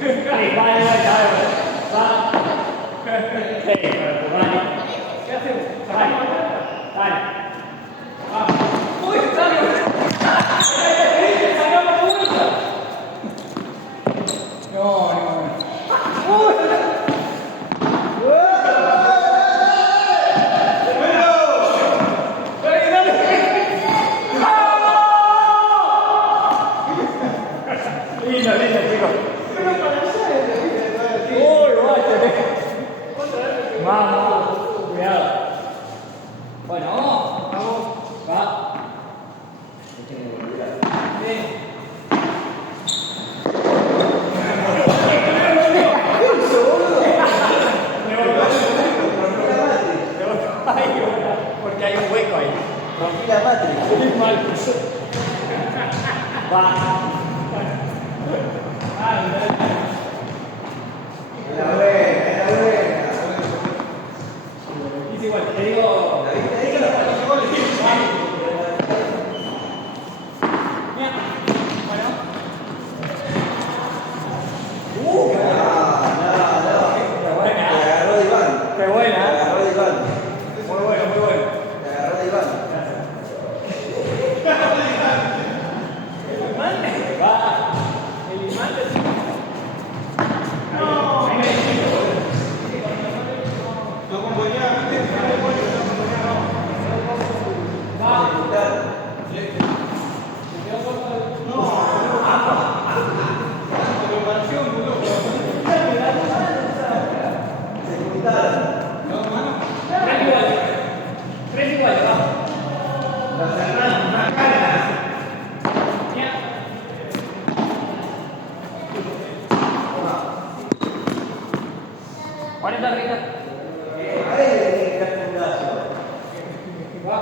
Vai, vai, vai, vai. Va. Vai. ¿Qué hacemos? Vai. Dale. Ah. ¡Uy, Octavio! ¡Sacamos la vuelta! No, no. ¡Uy! Lindo, lindo, chicos. Uy, guacho. Vamos, cuidado. Bueno, vamos. Vamos. Va. Bien. Porque hay un hueco ahí. Rompí la matriz. Mal. Va. La buena, la buena. Es igual, te digo. Qué buena. Muy bueno, muy bueno. Va. El imán no. Tres iguales, va. ¿40 Rita? Va.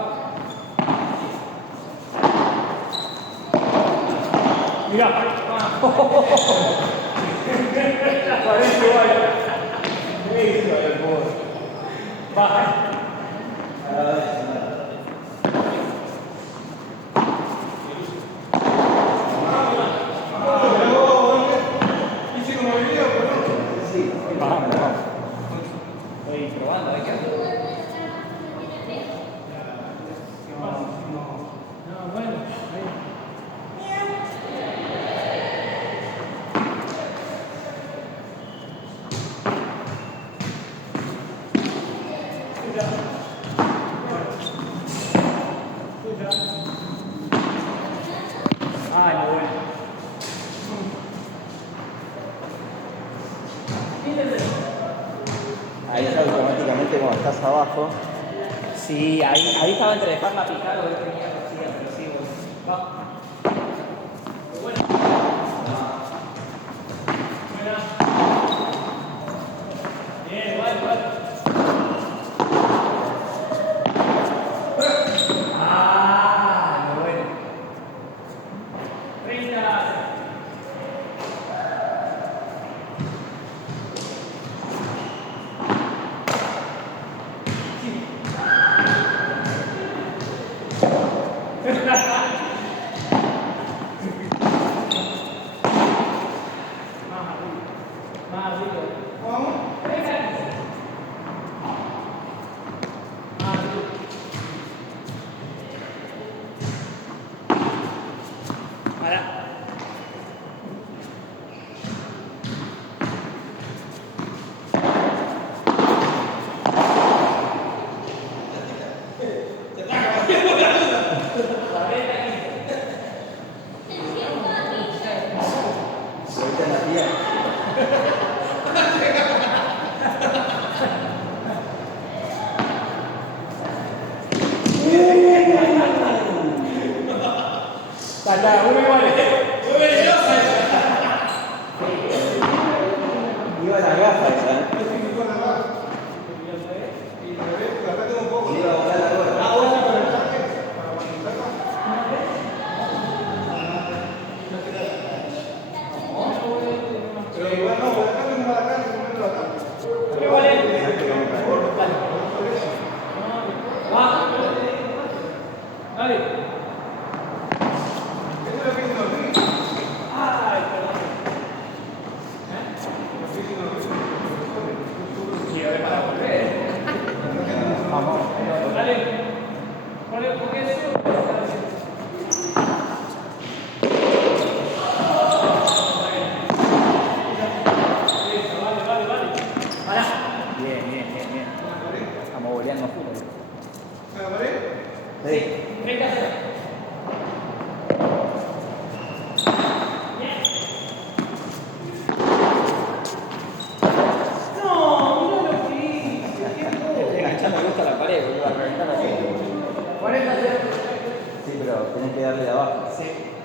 Mira. 40 iguales. Listo, el pobre. Va. Estoy probando, hay que hacer. No, bueno. Ay, muy bueno. Ahí está automáticamente cuando estás abajo. Sí, ahí estaba entre dejarla picar o ver qué mierda hacía, pero sí, bueno. Va. Muy bueno. Buena. Bien, igual, igual. Ah, muy bueno. 30. Está, muy igual. Iba la gafa esa, ¿eh? Iba a botar la gorra. Pero igual no, por acá tengo una acá, tengo acá. Muy igual. Va. Dale. Ay, perdón.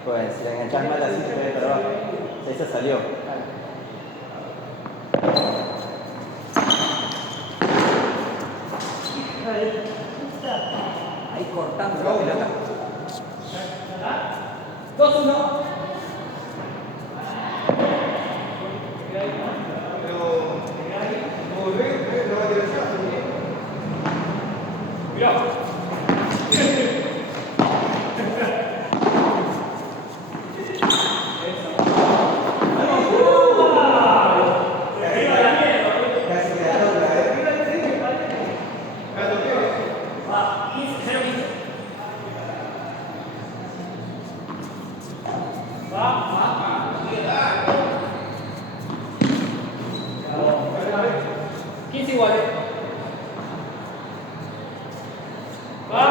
Pues si la enganchás mal así se ve para abajo. Esa salió. Ahí cortando la pelota. 2-1. Pero, como ves, no va a dirección. Mirá. Casi que la toca, La toqué. Va, 15-0-15. Va. 15 iguales. Va.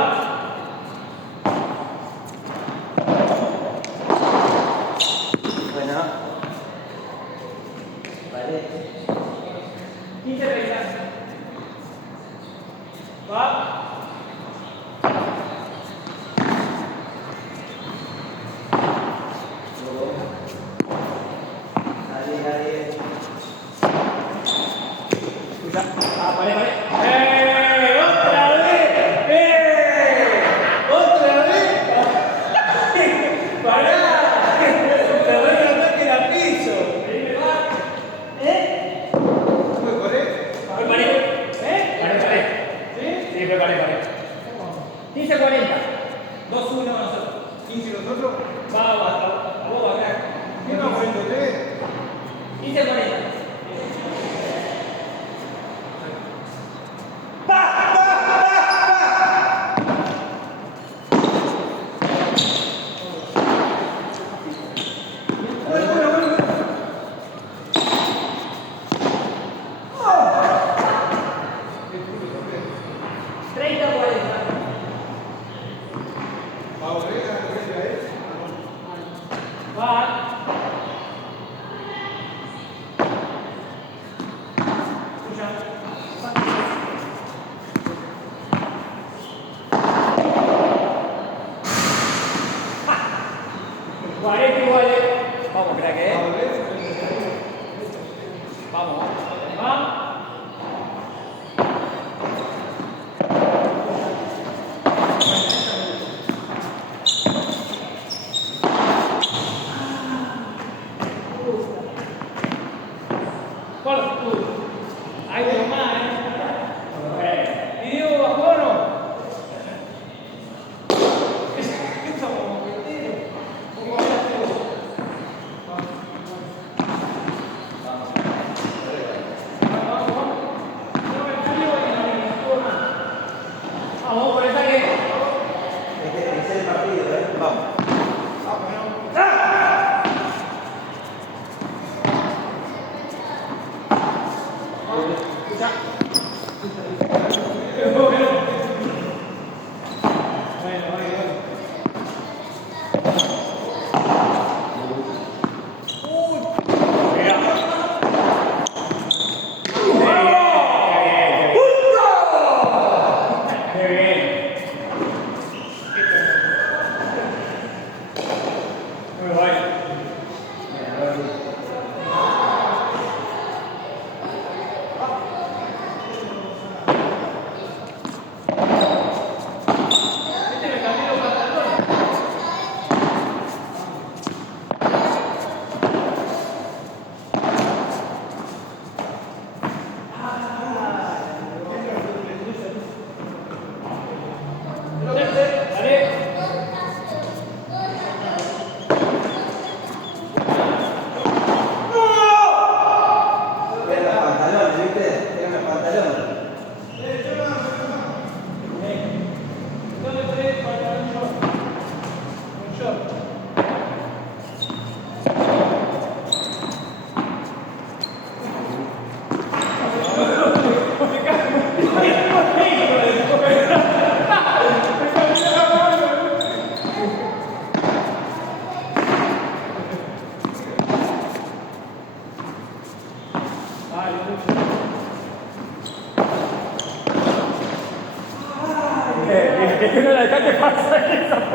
Bueno. Vale. 15-30. Va. Nadie, nadie. Escucha. Ah, vale. ¡Otra vez! ¡Otra vez! ¡Pará! ¡Te voy a contar que la piso! ¿Fue por él? Fue parejo. Paré. ¿Sí? Sí, fue parejo. 15-40. 2-1 nosotros. 15 nosotros. Va, a vos, acá. ¿Quién va 43? 15-40. ¿Va a volver a la derecha él? Va. Vamos, crack, ¿Va a volver? Vamos. Va. Hay uno más, ¿Y Diego bajó o no? Vamos por esta que. Es el partido, Vamos. Escucha.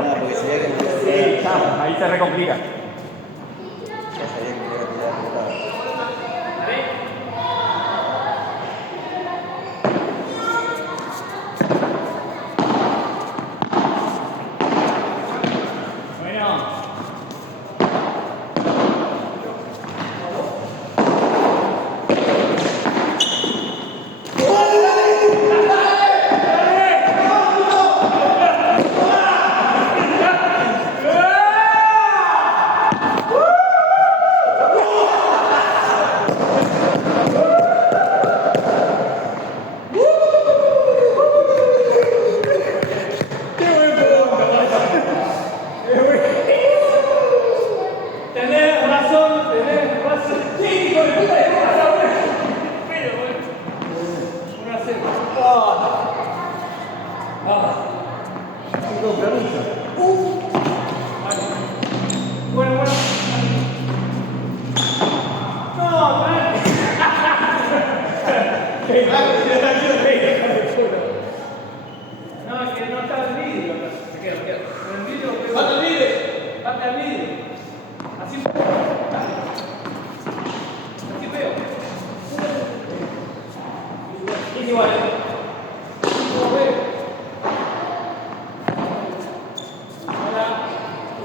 No, porque sería que ahí se recomplica. Ya sabía que iba a tirar pelota.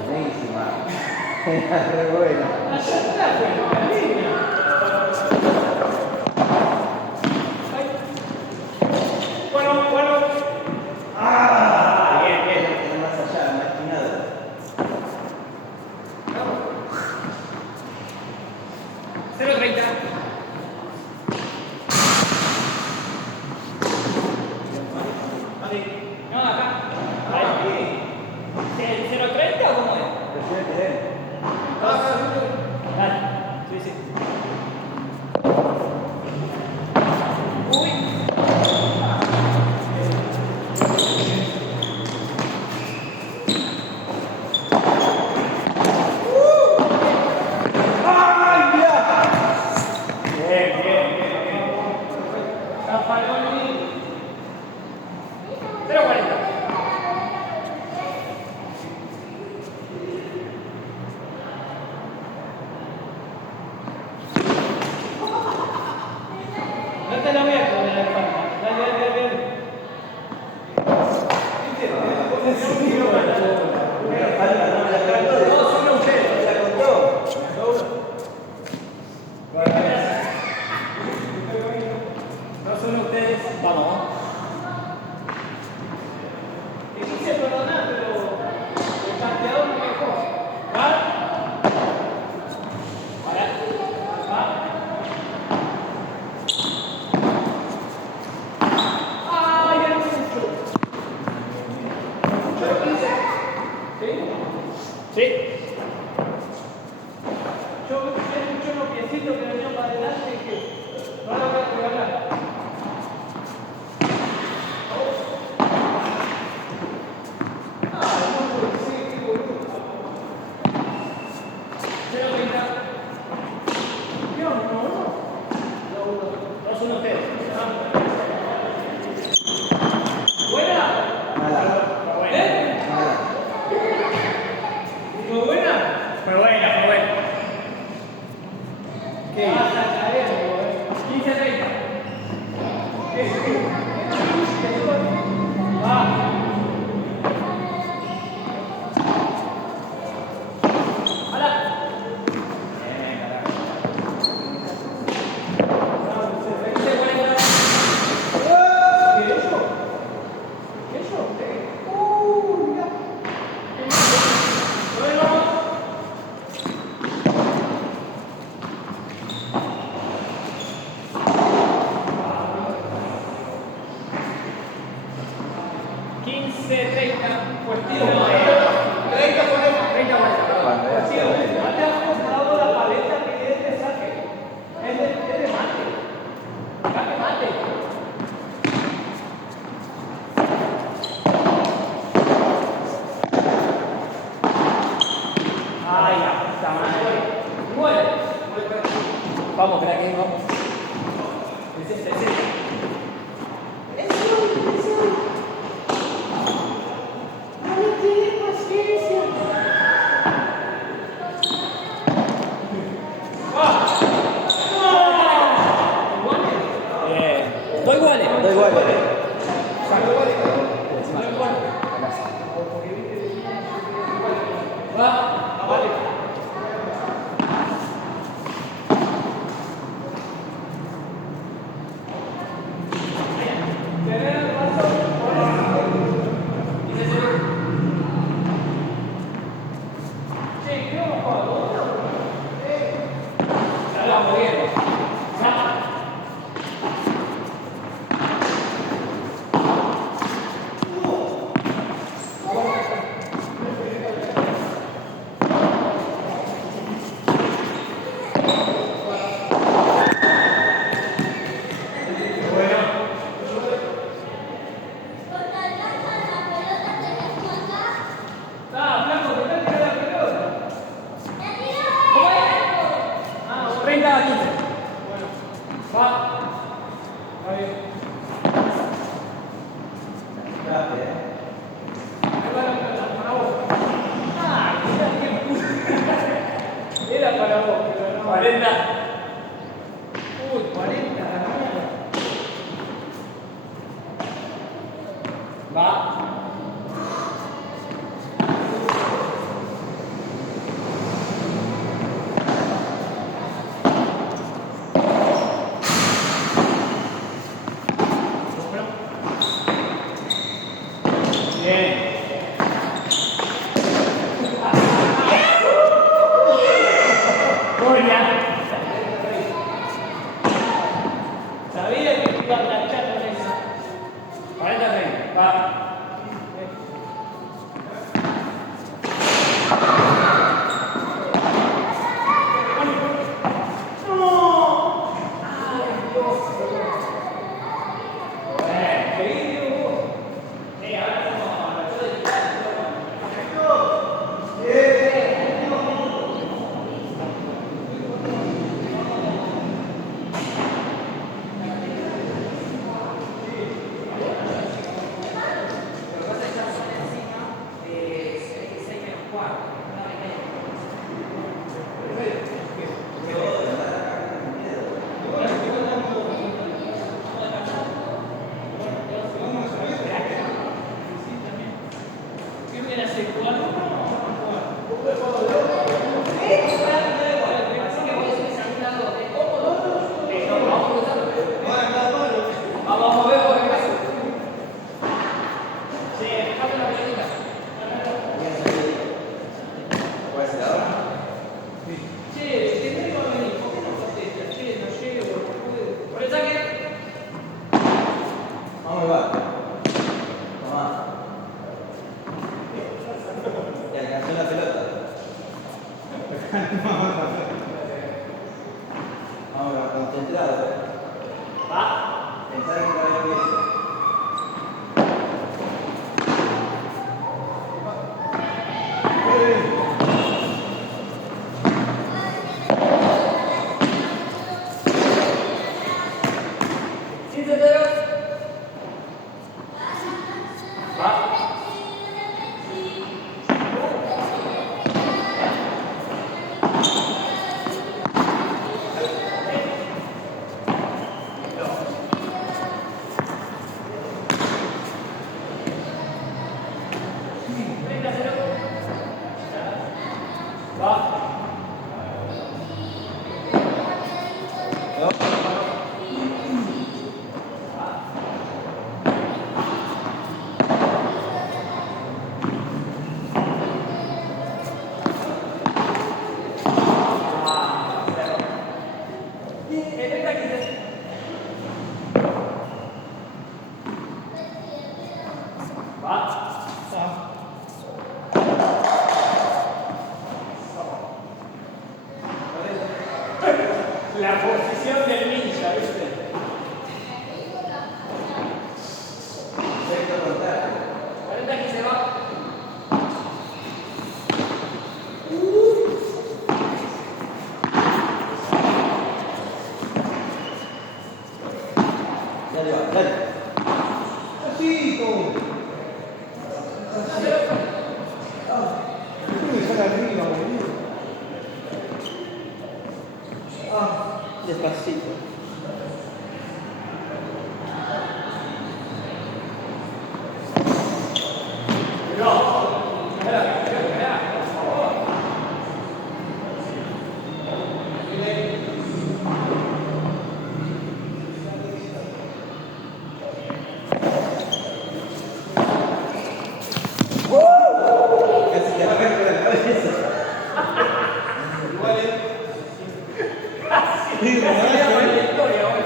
Buenísima. Era re buena. Vamos, crack, vamos. Va. Está bien. Gracias. Para vos. Ay, era bien puto. Era para vos, pero no. 40. Uy, 40, la mierda. Va. Bien. Goya. Sabía que te iba a planchar con esa. 40 30. Va. Vamos a ver por qué. Sí, dejame la pelotita. ¿Puede ser ahora? Che, ¿qué va a venir? ¿Por qué no contesta? Che, no llego, no puedo. ¿Por el saque? Vamos, va. Tomá. ¿Te alcanzó la pelota? Vamos, concentrado. Va. Pensar que todavía no hizo. Siéntate. Va. Va. La posición del ninja, ¿viste? Efecto contrario. 40 que se va. Dale, va, dale. Así, como. ¿Por qué me sale arriba, boludo? Despacito. Casi te arranco la cabeza. Igual es. Casi le damos la historia hoy.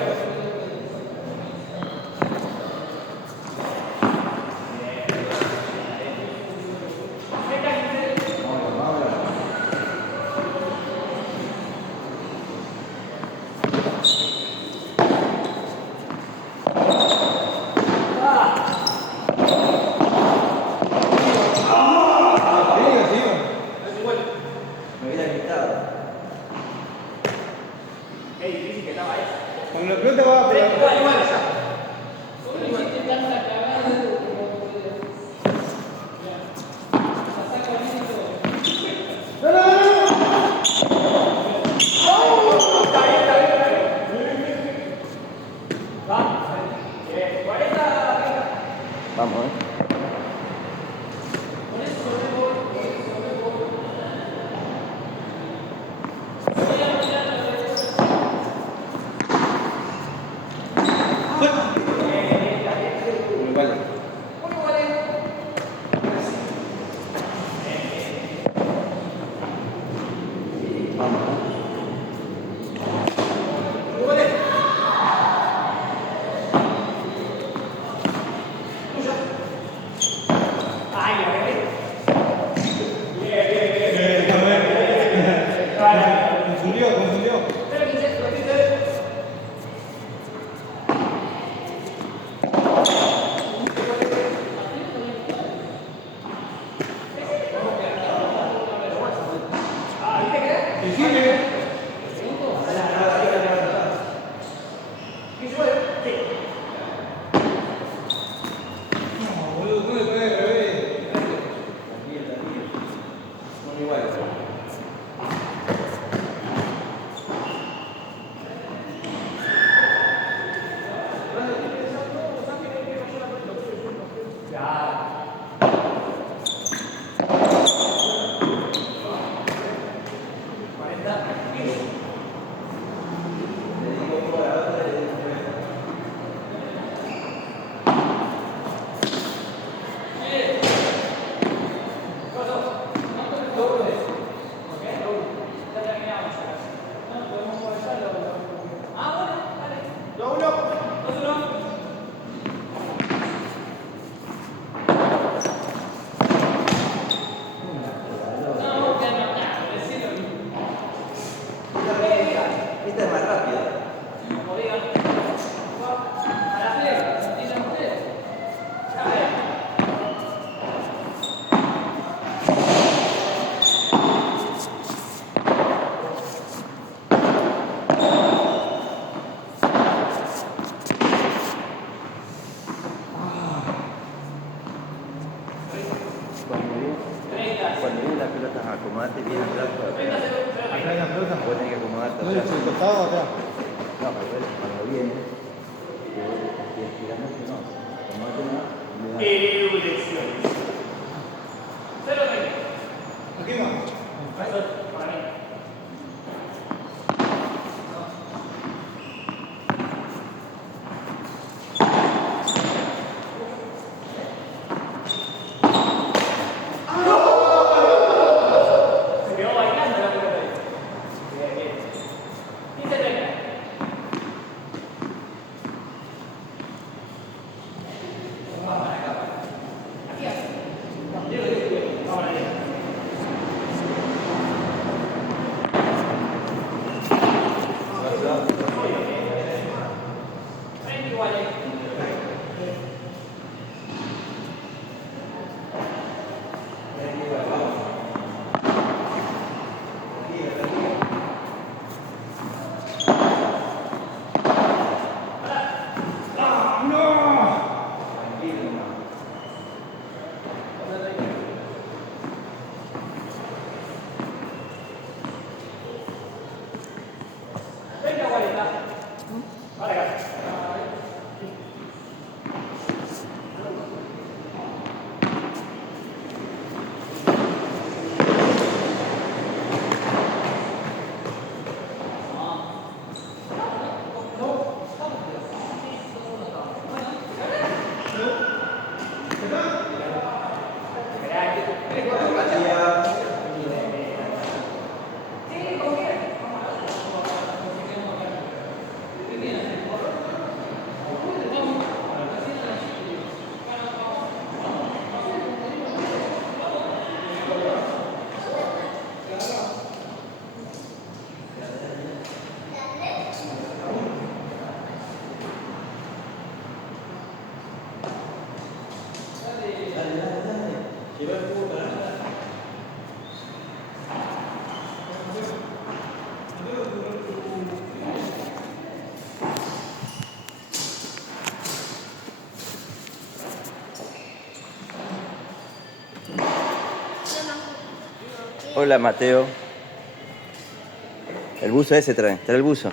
Vamos, vamos. Me hubiera gritado. Qué difícil que estaba eso. Cuando la pelota va por la Solo hiciste tanta cagada que no podés. La saca bien y todo. ¡No, no, no! Está bien. Va. 40. Vamos, Con eso sobre gol. Muy vale. Vamos, Ay, a ver. Confundió. Pero 15, lo dice. Y sigue. No, boludo, ¿dónde puede beber? tranquilo. Muy igual. Le digo por la otra y le digo por esta. Esta es más rápida. Cuando vienen las pelotas a acomodarte bien atrás, Acá hay la pelota. vos tenés que acomodarte No, atrás. el costado acá. No, pero cuando viene, que vos estés tirando, no. Acomodate más y le das. Aquí va. Se quedó bailando la pelota ahí. Bien. 15-30. Aquí. Vamos, ahí. Hola, Mateo. El buzo ese trae el buzo.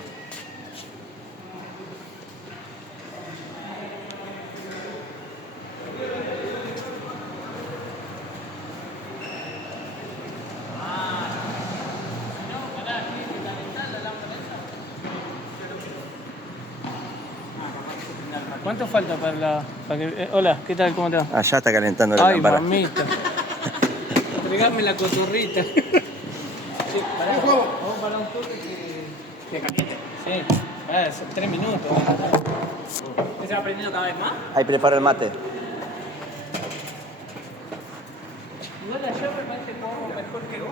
¿Cuánto falta para que... hola, ¿qué tal? ¿Cómo te va? Ah, ya está calentando la Ay, lámpara. mamita. Entregame la cotorrita. Sí, pará, vamos para un toque que caliente. Sí, son 3 minutos. ¿Se va aprendiendo cada vez más? Ahí prepara el mate. Igual ayer me parece que jugamos mejor que vos.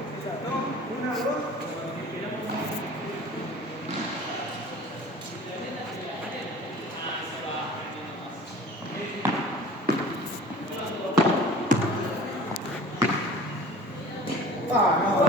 Ah, no.